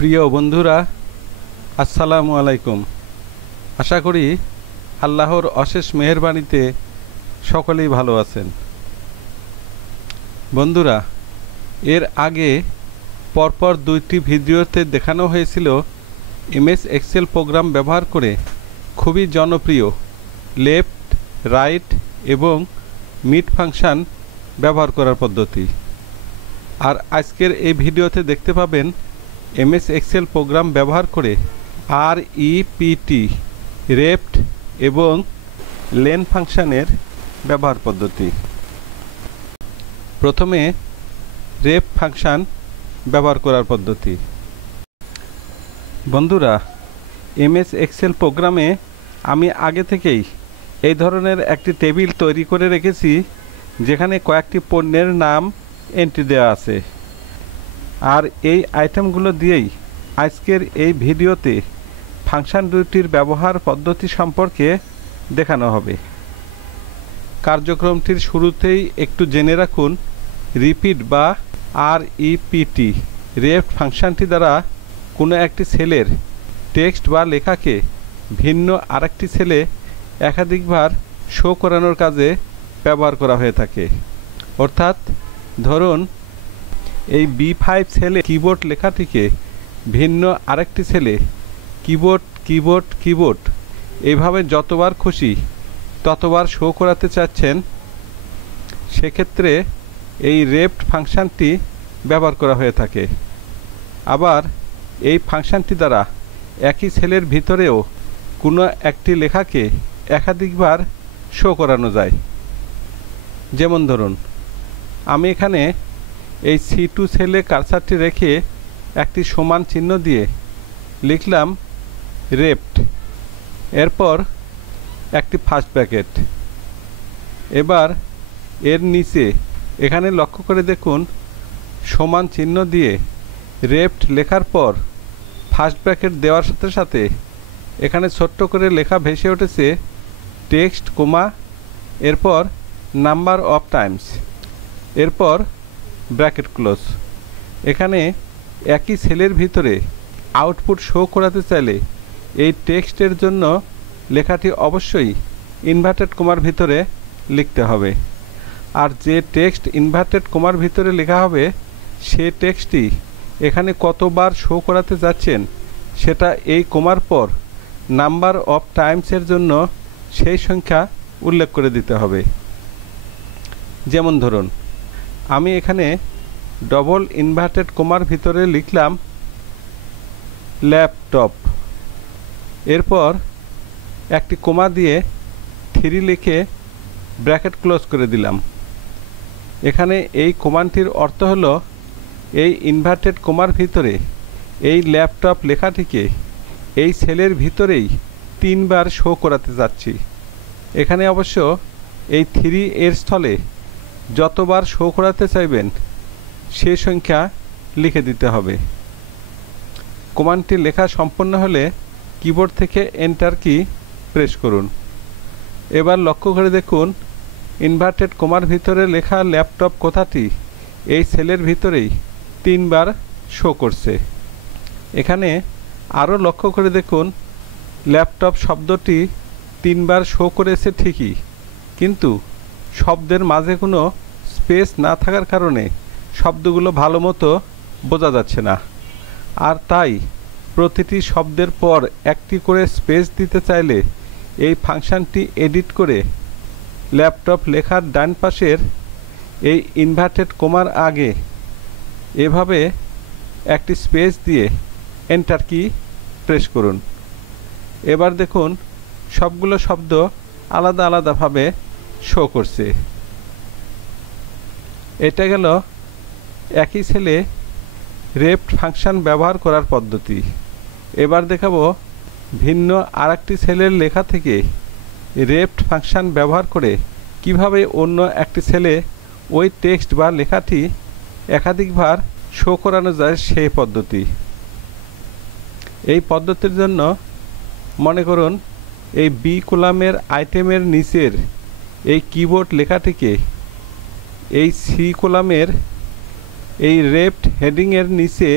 প্রিয় বন্ধুরা, আসসালামু আলাইকুম। আশা করি আল্লাহর অশেষ মেহেরবানিতে সকলেই ভালো আছেন। বন্ধুরা, এর আগে পরপর দুইটি ভিডিওতে দেখানো হয়েছিল এমএস এক্সেল প্রোগ্রাম ব্যবহার করে খুবই জনপ্রিয় লেফট, রাইট এবং মিড ফাংশন ব্যবহার করার পদ্ধতি। আর আজকের এই ভিডিওতে দেখতে পাবেন এমএস এক্সেল প্রোগ্রাম ব্যবহার করে REPT রেপ্ট এবং লেন ফাংশনের ব্যবহার পদ্ধতি। প্রথমে রেপ ফাংশন ব্যবহার করার পদ্ধতি। বন্ধুরা, এমএস এক্সেল প্রোগ্রামে আমি আগে থেকেই এই ধরনের একটি টেবিল তৈরি করে রেখেছি যেখানে কয়েকটি পণ্যের নাম এন্ট্রি দেওয়া আছে। আর এই আইটেমগুলো দিয়েই আজকের এই ভিডিওতে ফাংশন দুটির ব্যবহার পদ্ধতি সম্পর্কে দেখানো হবে। কার্যক্রমটির শুরুতেই একটু জেনে রাখুন, রিপিট বা REPT রেপ্ট ফাংশনটি দ্বারা কোনো একটি সেলের টেক্সট বা লেখাকে ভিন্ন আরেকটি সেলে একাধিকবার শো করানোর কাজে ব্যবহার করা হয়ে থাকে। অর্থাৎ ধরুন এই B5 সেলে কিবোর্ড লেখাটিকে ভিন্ন আরেকটি সেলে কিবোর্ড এইভাবে যতবার খুশি ততবার শো করাতে চাচ্ছেন, সেক্ষেত্রে এই রেপ্ট ফাংশনটি ব্যবহার করা হয়ে থাকে। আবার এই ফাংশনটি দ্বারা একই সেলের ভিতরেও কোনো একটি লেখাকে একাধিকবার শো করানো যায়। যেমন ধরুন, আমি এখানে এই C2 সেলে কার্সারটি রেখে একটি সমান চিহ্ন দিয়ে লিখলাম রেপ্ট, এরপর একটি ফার্স্ট ব্র্যাকেট। এবার এর নিচে এখানে লক্ষ্য করে দেখুন, সমান চিহ্ন দিয়ে রেপ্ট লেখার পর ফার্স্ট ব্র্যাকেট দেওয়ার সাথে সাথে এখানে ছোট্ট করে লেখা ভেসে উঠেছে টেক্সট কোমা, এরপর নাম্বার অফ টাইমস, এরপর ব্র্যাকেট ক্লোজ। এখানে একই সেলের ভিতরে আউটপুট শো করাতে চাইলে এই টেক্সটের জন্য লেখাটি অবশ্যই ইনভার্টেড কোমার ভিতরে লিখতে হবে। আর যে টেক্সট ইনভার্টেড কোমার ভিতরে লেখা হবে সে টেক্সটটি এখানে কতবার শো করাতে যাচ্ছেন সেটা এই কোমার পর নাম্বার অফ টাইমসের জন্য সেই সংখ্যা উল্লেখ করে দিতে হবে। যেমন ধরুন, আমি এখানে ডবল ইনভার্টেড কোমার ভিতরে লিখলাম ল্যাপটপ, এরপর একটি কোমা দিয়ে 3 লিখে ব্র্যাকেট ক্লোজ করে দিলাম। এখানে এই কমান্ডটির অর্থ হলো এই ইনভার্টেড কোমার ভিতরে এই ল্যাপটপ লেখাটিকে এই সেলের ভিতরেই 3 বার শো করাতে যাচ্ছি। এখানে অবশ্য এই 3 এর স্থলে যতবার শো করাতে চাইবেন সে সংখ্যা লিখে দিতে হবে। কমান্ডটি লেখা সম্পন্ন হলে কিবোর্ড থেকে এন্টার কি প্রেস করুন। এবার লক্ষ্য করে দেখুন, ইনভার্টেড কোমার ভিতরে লেখা ল্যাপটপ কথাটি এই সেলের ভিতরেই 3 বার শো করছে। এখানে আরও লক্ষ্য করে দেখুন, ল্যাপটপ শব্দটি 3 বার শো করেছে ঠিকই, কিন্তু শব্দের মাঝে কোনো স্পেস না থাকার কারণে শব্দগুলো ভালো মতো বোঝা যাচ্ছে না। আর তাই প্রতিটি শব্দের পর একটি করে স্পেস দিতে চাইলে এই ফাংশনটি এডিট করে ল্যাপটপ লেখার ডান পাশের এই ইনভার্টেড কোমার আগে এভাবে একটি স্পেস দিয়ে এন্টার কি প্রেস করুন। এবার দেখুন সবগুলো শব্দ আলাদা আলাদাভাবে শো করছে। এটা গেল একই সেলে রেপ্ট ফাংশন ব্যবহার করার পদ্ধতি। এবার দেখাবো ভিন্ন আরেকটি সেলের লেখা থেকে রেপ্ট ফাংশন ব্যবহার করে কিভাবে অন্য একটি সেলে ওই টেক্সট বা লেখাটি একাধিকবার শো করানো যায় সেই পদ্ধতি। এই পদ্ধতির জন্য মনে করুন এই B কলামের আইটেমের নিচের এই কিবোর্ড লেখাটিকে এই C কলামের এই রেপ্ট হেডিংয়ের নিচে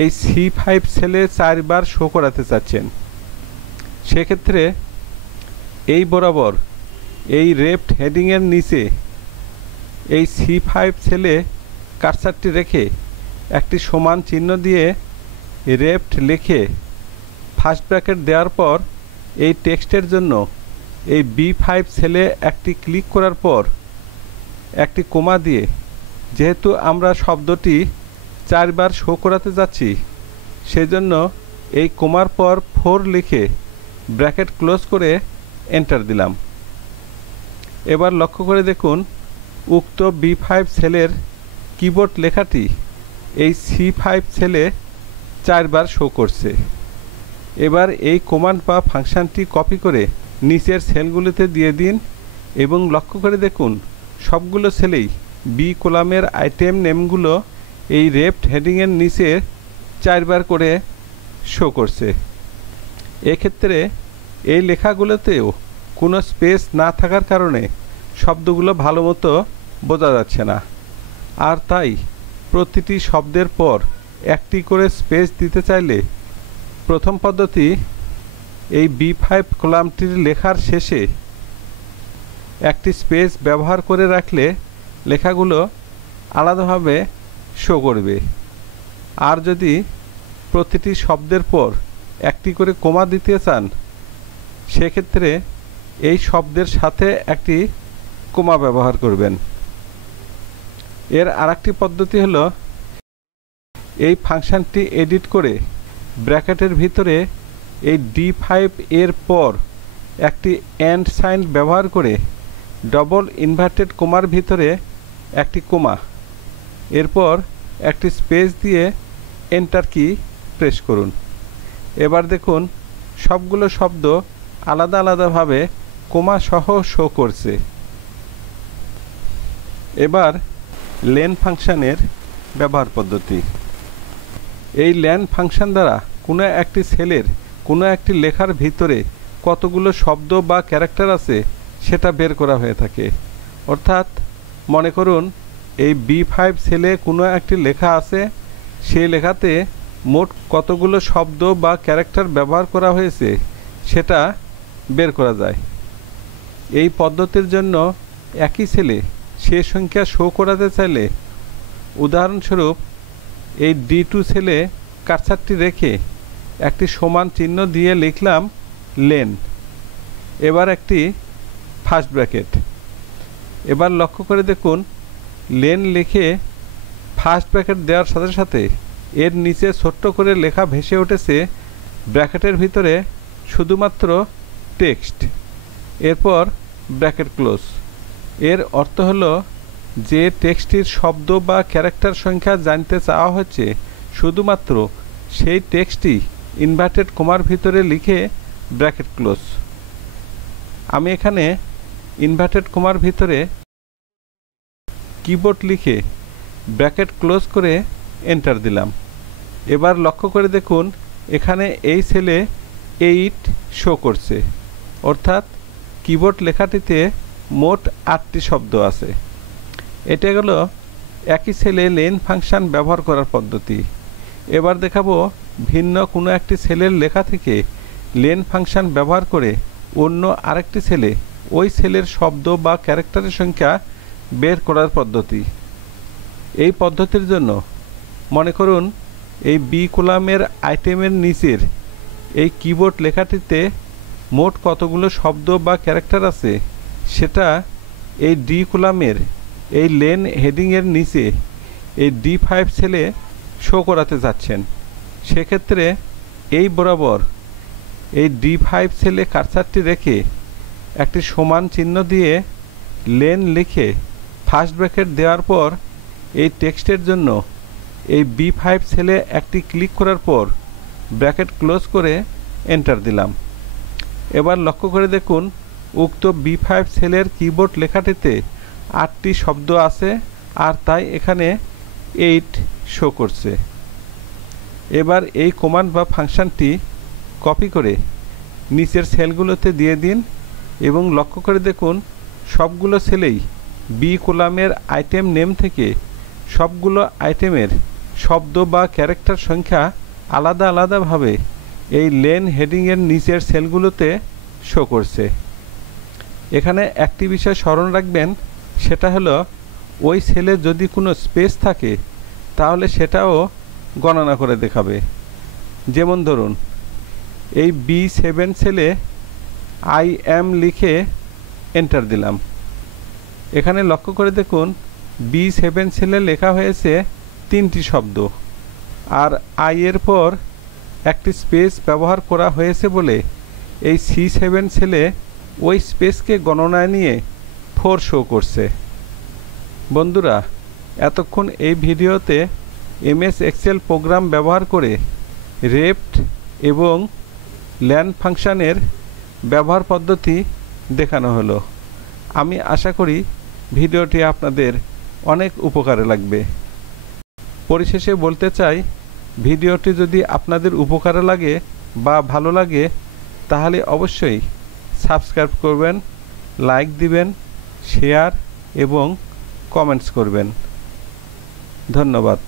এই C5 সেলে 4 বার শো করাতে চাচ্ছেন, সেক্ষেত্রে এই বরাবর এই লেফট হেডিংয়ের নিচে এই C5 সেলে কার্সারটি রেখে একটি সমান চিহ্ন দিয়ে লেফট লিখে ফার্স্ট ব্র্যাকেট দেওয়ার পর এই টেক্সটের জন্য এই B5 সেলে একটি ক্লিক করার পর একটি কোমা দিয়ে, যেহেতু আমরা শব্দটি 4 বার শো করাতে যাচ্ছি সেজন্য এই কোমার পর 4 লিখে ব্র্যাকেট ক্লোজ করে এন্টার দিলাম। এবার লক্ষ্য করে দেখুন উক্ত B5 সেলের কিবোর্ড লেখাটি এই C5 সেলে 4 বার শো করছে। এবার এই কমান্ড বা ফাংশনটি কপি করে নিচের সেলগুলোতে দিয়ে দিন এবং লক্ষ্য করে দেখুন সবগুলো সেলেই বি কলামের আইটেম নেমগুলো এই লেফট হেডিংয়ের নিচে 4 বার করে শো করছে। এক্ষেত্রে এই লেখাগুলোতেও কোনো স্পেস না থাকার কারণে শব্দগুলো ভালো মতো বোঝা যাচ্ছে না, আর তাই প্রতিটি শব্দের পর একটি করে স্পেস দিতে চাইলে প্রথম পদ্ধতি এই B5 কলামটির লেখার শেষে একটি স্পেস ব্যবহার করে রাখলে লেখাগুলো আলাদাভাবে শো করবে। আর যদি প্রতিটি শব্দের পর একটি করে কোমা দিতে চান সেক্ষেত্রে এই শব্দের সাথে একটি কোমা ব্যবহার করবেন। এর আরেকটি পদ্ধতি হলো এই ফাংশনটি এডিট করে ব্র্যাকেটের ভিতরে এই D5 এর পর একটি এন্ড সাইন ব্যবহার করে ডবল ইনভার্টেড কোমার ভিতরে একটি কোমা, এরপর একটি স্পেস দিয়ে এন্টার কি প্রেস করুন। এবার দেখুন সবগুলো শব্দ আলাদা আলাদাভাবে কোমা সহ শো করছে। এবার লেন ফাংশনের ব্যবহার পদ্ধতি। এই লেন ফাংশন দ্বারা কোনো একটি সেলের কোনো একটি লেখার ভিতরে কতগুলো শব্দ বা ক্যারেক্টার আছে সেটা বের করা হয়ে থাকে। অর্থাৎ মনে করুন এই B5 সেলে কোনো একটি লেখা আছে, সেই লেখাতে মোট কতগুলো শব্দ বা ক্যারেক্টার ব্যবহার করা হয়েছে সেটা বের করা যায়। এই পদ্ধতির জন্য একই সেলে সে সংখ্যা শো করাতে চাইলে উদাহরণস্বরূপ এই D2 সেলে কার্সারটি রেখে একটি সমান চিহ্ন দিয়ে লিখলাম লেন, এবার একটি ফার্স্ট ব্র্যাকেট। এবার লক্ষ্য করে দেখুন লেন লিখে ফার্স্ট ব্র্যাকেট দেওয়ার সাথে সাথে এর নিচে ছোট্ট করে লেখা ভেসে উঠেছে ব্র্যাকেটের ভিতরে শুধুমাত্র টেক্সট, এরপর ব্র্যাকেট ক্লোজ। এর অর্থ হলো যে টেক্সটটির শব্দ বা ক্যারেক্টার সংখ্যা জানতে চাওয়া হচ্ছে শুধুমাত্র সেই টেক্সটটি ইনভার্টেড কোমার ভিতরে লিখে ব্র্যাকেট ক্লোজ। আমি এখানে ইনভার্টেড কোমার ভিতরে কিবোর্ড লিখে ব্র্যাকেট ক্লোজ করে এন্টার দিলাম। এবার লক্ষ্য করে দেখুন এখানে এই সেলে 8 শো করছে, অর্থাৎ কিবোর্ড লেখাটিতে মোট 8টি শব্দ আছে। এটা হলো একই সেলে লেন ফাংশন ব্যবহার করার পদ্ধতি। এবার দেখাবো ভিন্ন কোনো একটি সেলের লেখা থেকে লেন ফাংশন ব্যবহার করে অন্য আরেকটি সেলে ওই সেলের শব্দ বা ক্যারেক্টারের সংখ্যা বের করার পদ্ধতি। এই পদ্ধতির জন্য মনে করুন এই বি কলামের আইটেমের নিচের এই কিবোর্ড লেখাটিতে মোট কতগুলো শব্দ বা ক্যারেক্টার আছে সেটা এই ডি কলামের এই লেন হেডিংয়ের নিচে এই D5 সেলে শো করাতে যাচ্ছেন। সেক্ষেত্রে এই বরাবর এই D5 সেলে কার্সারটি রেখে একটি সমান চিহ্ন দিয়ে লেন লিখে ফার্স্ট ব্র্যাকেট দেওয়ার পর এই টেক্সটের জন্য এই B5 সেলে একটি ক্লিক করার পর ব্র্যাকেট ক্লোজ করে এন্টার দিলাম। এবার লক্ষ্য করে দেখুন উক্ত B5 সেলের কিবোর্ড লেখাটিতে 8টি শব্দ আছে, আর তাই এখানে 8 শো করছে। এবার এই কমান্ড বা ফাংশনটি কপি করে নিচের সেলগুলোতে দিয়ে দিন এবং লক্ষ্য করে দেখুন সবগুলো সেলেই বি কলামের আইটেম নেম থেকে সবগুলো আইটেমের শব্দ বা ক্যারেক্টার সংখ্যা আলাদা আলাদাভাবে এই লেন হেডিংয়ের নিচের সেলগুলোতে শো করছে। এখানে একটি বিষয় স্মরণ রাখবেন, সেটা হলো ওই সেলে যদি কোনো স্পেস থাকে তাহলে সেটাও গণনা করে দেখাবে। যেমন ধরুন এই B7 সেলে আই অ্যাম লিখে এন্টার দিলাম। এখানে লক্ষ্য করে দেখুন B7 সেলে লেখা হয়েছে 3টি শব্দ, আর আই এর পর একটি স্পেস ব্যবহার করা হয়েছে বলে এই C7 সেলে ওই স্পেসকে গণনায় নিয়ে 4 শো করছে। বন্ধুরা, এতক্ষণ এই ভিডিওতে MS এক্সেল প্রোগ্রাম ব্যবহার করে রেপ্ট এবং ল্যান ফাংশনের ব্যবহার পদ্ধতি দেখানো হলো। আমি আশা করি ভিডিওটি আপনাদের অনেক উপকারে লাগবে। পরিশেষে বলতে চাই, ভিডিওটি যদি আপনাদের উপকারে লাগে বা ভালো লাগে তাহলে অবশ্যই সাবস্ক্রাইব করবেন, লাইক দিবেন, শেয়ার এবং কমেন্টস করবেন। ধন্যবাদ।